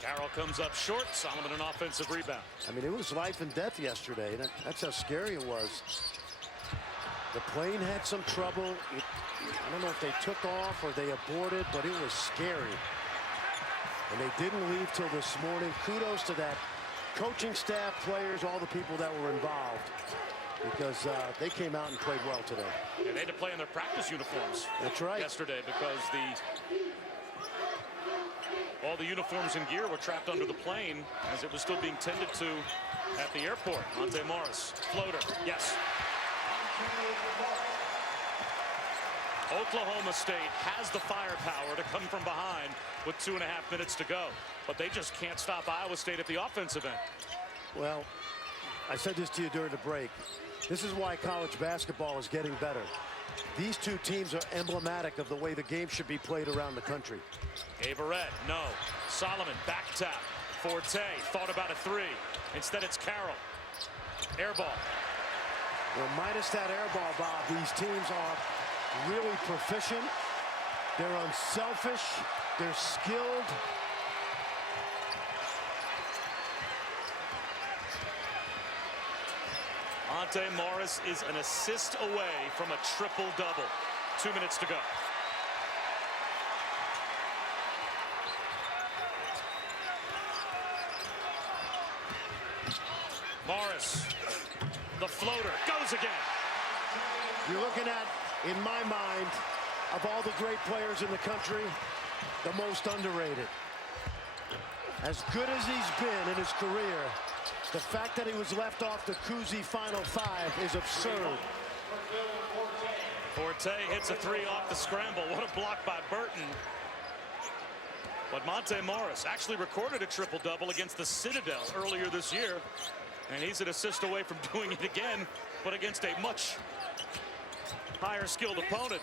Carroll comes up short. Solomon an offensive rebound. I mean, it was life and death yesterday. That's how scary it was. The plane had some trouble. I don't know if they took off or they aborted, but it was scary. And they didn't leave till this morning. Kudos to that coaching staff, players, all the people that were involved, because they came out and played well today. Yeah, they had to play in their practice uniforms. That's right. Yesterday, because all the uniforms and gear were trapped under the plane as it was still being tended to at the airport. Monte Morris, floater, yes. Oklahoma State has the firepower to come from behind with 2.5 minutes to go, but they just can't stop Iowa State at the offensive end. Well, I said this to you during the break. This is why college basketball is getting better. These two teams are emblematic of the way the game should be played around the country. Everette, no. Solomon, back tap. Forte thought about a 3. Instead, it's Carroll. Air ball. Well, minus that air ball, Bob, these teams are really proficient. They're unselfish. They're skilled. Monte Morris is an assist away from a triple-double. 2 minutes to go. Morris, the floater, goes again. You're looking at, in my mind, of all the great players in the country, the most underrated. As good as he's been in his career, the fact that he was left off the Cousy Final Five is absurd. Forte hits a three off the scramble. What a block by Burton. But Monte Morris actually recorded a triple-double against the Citadel earlier this year. And he's an assist away from doing it again, but against a much higher skilled opponent.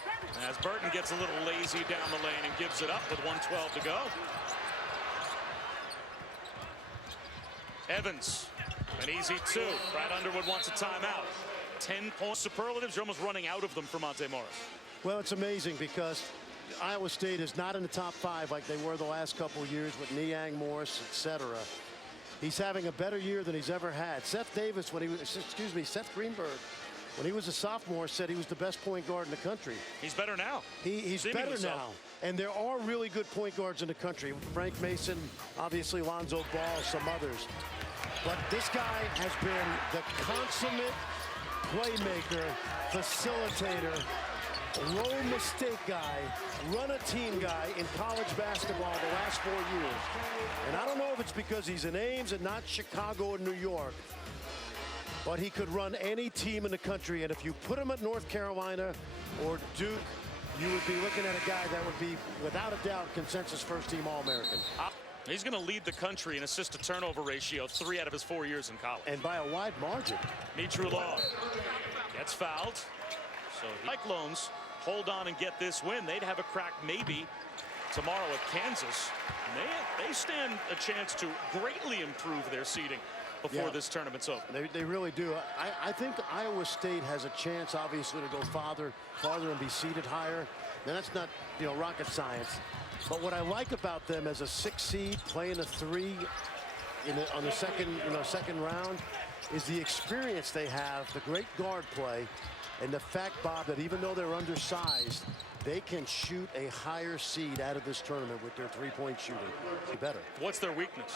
As Burton gets a little lazy down the lane and gives it up with 1:12 to go. Evans, an easy two. Brad Underwood wants a timeout. 10-point superlatives. You're almost running out of them for Monte Morris. Well, it's amazing because Iowa State is not in the top 5 like they were the last couple of years with Niang, Morris, etc. He's having a better year than he's ever had. Seth Greenberg, when he was a sophomore, said he was the best point guard in the country. He's better now. He's better now. And there are really good point guards in the country. Frank Mason, obviously Lonzo Ball, some others. But this guy has been the consummate playmaker, facilitator, low mistake guy, run a team guy in college basketball the last 4 years. And I don't know if it's because he's in Ames and not Chicago and New York, but he could run any team in the country. And if you put him at North Carolina or Duke, you would be looking at a guy that would be, without a doubt, consensus first-team All-American. He's going to lead the country in assist-to-turnover ratio 3 out of his 4 years in college. And by a wide margin. Mitrou-Long gets fouled. So Cyclones hold on and get this win. They'd have a crack maybe tomorrow at Kansas. And they stand a chance to greatly improve their seeding before this tournament's over. They really do. I think Iowa State has a chance, obviously, to go farther and be seeded higher. Now, that's not, rocket science. But what I like about them as a 6 seed playing a 3 on the second round is the experience they have, the great guard play, and the fact, Bob, that even though they're undersized, they can shoot a higher seed out of this tournament with their three-point shooting. Better. What's their weakness?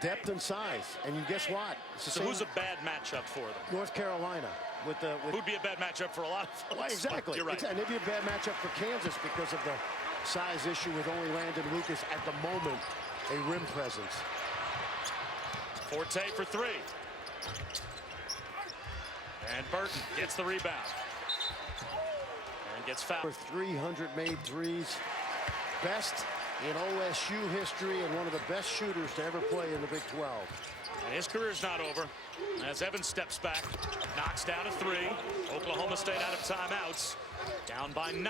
Depth and size. And you guess what? So who's a bad matchup for them? North Carolina. Who'd be a bad matchup for a lot of folks. Well, exactly. You're right. And it'd be a bad matchup for Kansas because of the size issue with only Landon Lucas at the moment a rim presence. Forte for 3. And Burton gets the rebound. And gets fouled. For 300 made threes. Best in OSU history and one of the best shooters to ever play in the Big 12. And his career's not over. As Evans steps back, knocks down a 3. Oklahoma State out of timeouts. Down by 9.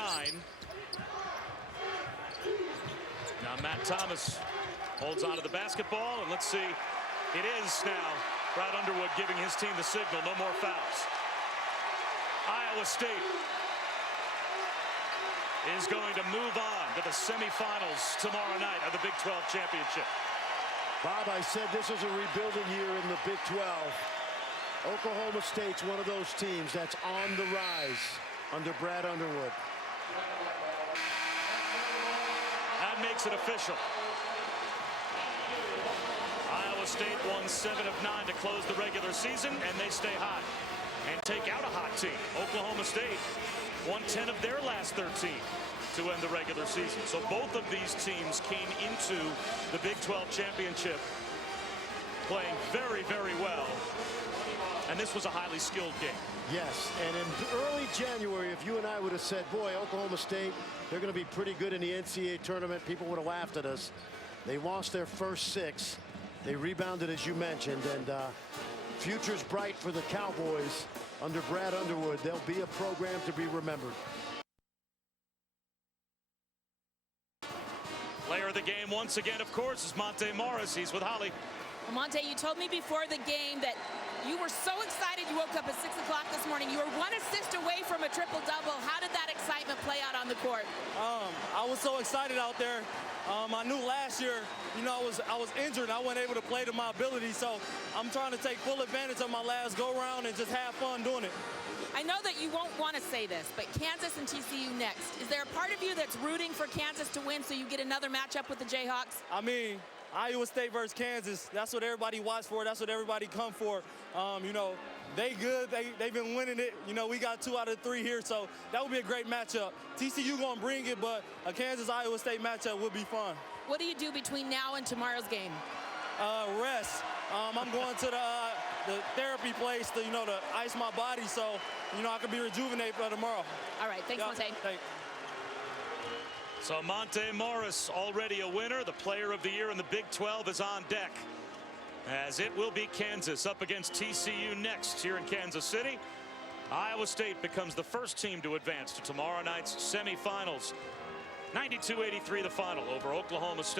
Now Matt Thomas holds onto the basketball, and let's see. It is now Brad Underwood giving his team the signal. No more fouls. Iowa State is going to move on to the semifinals tomorrow night of the Big 12 championship. Bob, I said this is a rebuilding year in the Big 12. Oklahoma State's one of those teams that's on the rise under Brad Underwood. That makes it official. Iowa State won 7 of 9 to close the regular season, and they stay hot and take out a hot team. Oklahoma State won 10 of their last 13 to end the regular season. So both of these teams came into the Big 12 championship playing very, very well. And this was a highly skilled game. Yes, and in early January, if you and I would have said, boy, Oklahoma State, they're going to be pretty good in the NCAA tournament, people would have laughed at us. They lost their first 6. They rebounded, as you mentioned, and future's bright for the Cowboys under Brad Underwood. They'll be a program to be remembered. Player of the game once again, of course, is Monte Morris. He's with Holly. Well, Monte, you told me before the game that You were so excited you woke up at 6 o'clock this morning. You were 1 assist away from a triple-double. How did that excitement play out on the court? I was so excited out there. I knew last year, you know, I was injured and I wasn't able to play to my ability. So I'm trying to take full advantage of my last go-around and just have fun doing it. I know that you won't want to say this, but Kansas and TCU next. Is there a part of you that's rooting for Kansas to win so you get another matchup with the Jayhawks? I mean, Iowa State versus Kansas, that's what everybody watch for. That's what everybody come for. You know, they good. They've been winning it. You know, we got 2 out of 3 here, so that would be a great matchup. TCU going to bring it, but a Kansas-Iowa State matchup would be fun. What do you do between now and tomorrow's game? Rest. I'm going to the therapy place to, you know, to ice my body so, you know, I can be rejuvenated for tomorrow. All right, thanks, Monte. Thanks. So Monte Morris, already a winner. The player of the year in the Big 12 is on deck, as it will be Kansas up against TCU next here in Kansas City. Iowa State becomes the first team to advance to tomorrow night's semifinals. 92-83 the final over Oklahoma State.